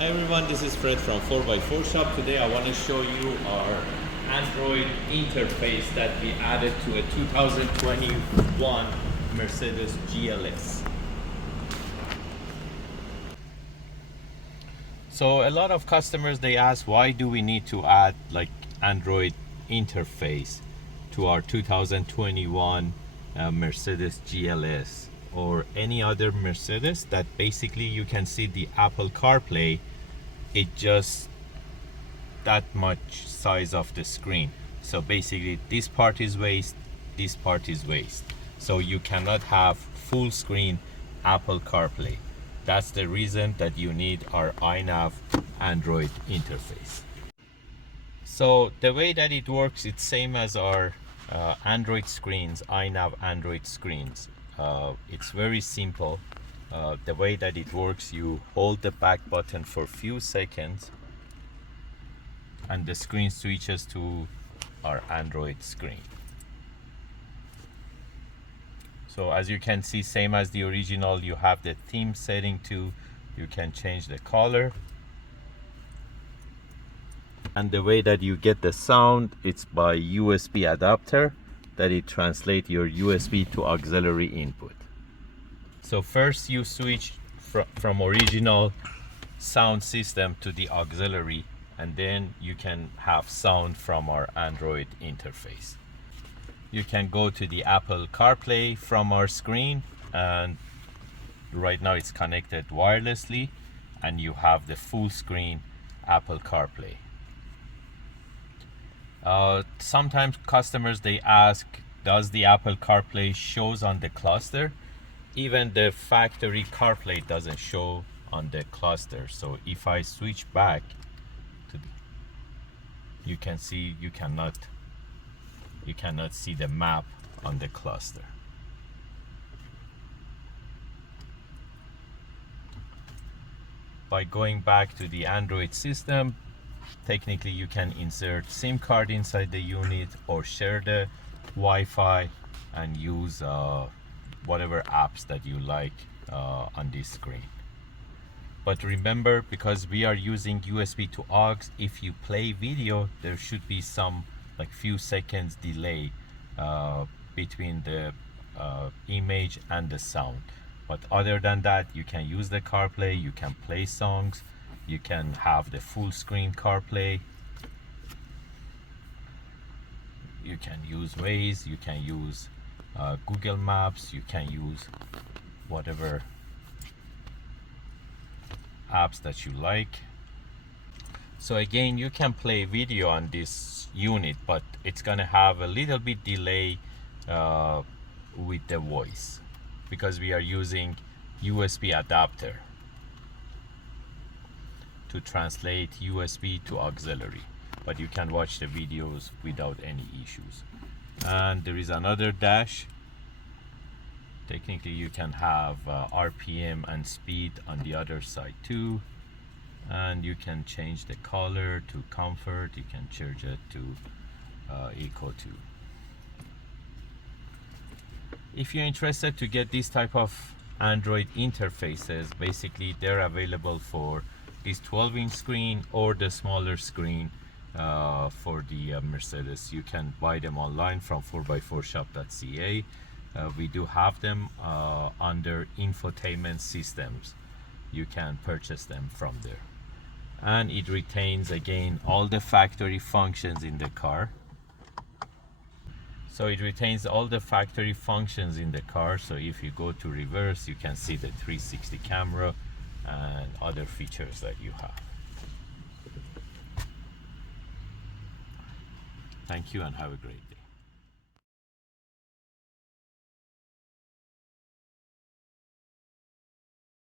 Hi everyone, this is Fred from 4x4 Shop. Today I want to show you our Android interface that we added to a 2021 Mercedes GLS. So a lot of customers, they ask, why do we need to add like Android interface to our 2021 Mercedes GLS or any other Mercedes that basically you can see the Apple CarPlay, it just that much size of the screen. So basically this part is waste, this part is waste. So you cannot have full screen Apple CarPlay. That's the reason that you need our iNav Android interface. So the way that it works, it's same as our Android screens, iNav Android screens. It's very simple. The way that it works, you hold the back button for a few seconds and the screen switches to our Android screen. So as you can see, same as the original, you have the theme setting too. You can change the color. And the way that you get the sound, it's by USB adapter that it translates your USB to auxiliary input. So first you switch from original sound system to the auxiliary, and then you can have sound from our Android interface. You can go to the Apple CarPlay from our screen, and right now it's connected wirelessly, and you have the full screen Apple CarPlay. Sometimes customers, they ask, does the Apple CarPlay shows on the cluster? Even the factory CarPlay doesn't show on the cluster. So if I switch back to you can see you cannot see the map on the cluster. By going back to the Android system, technically you can insert SIM card inside the unit or share the Wi-Fi and use whatever apps that you like on this screen. But remember, because we are using USB to aux, if you play video, there should be some like few seconds delay between the image and the sound. But other than that, you can use the CarPlay, you can play songs, you can have the full screen CarPlay, you can use Waze, you can use Google Maps, you can use whatever apps that you like. So again, you can play video on this unit, but it's gonna have a little bit delay with the voice because we are using USB adapter to translate USB to auxiliary, but you can watch the videos without any issues. And there is another dash. Technically you can have RPM and speed on the other side too, and you can change the color to comfort, you can change it to eco 2. If you're interested to get this type of Android interfaces, basically they're available for this 12-inch screen or the smaller screen for the Mercedes. You can buy them online from 4x4Shop.ca. We do have them under infotainment systems. You can purchase them from there, and it retains again all the factory functions in the car. So it retains all the factory functions in the car. So if you go to reverse, you can see the 360 camera and other features that you have. Thank you and have a great day.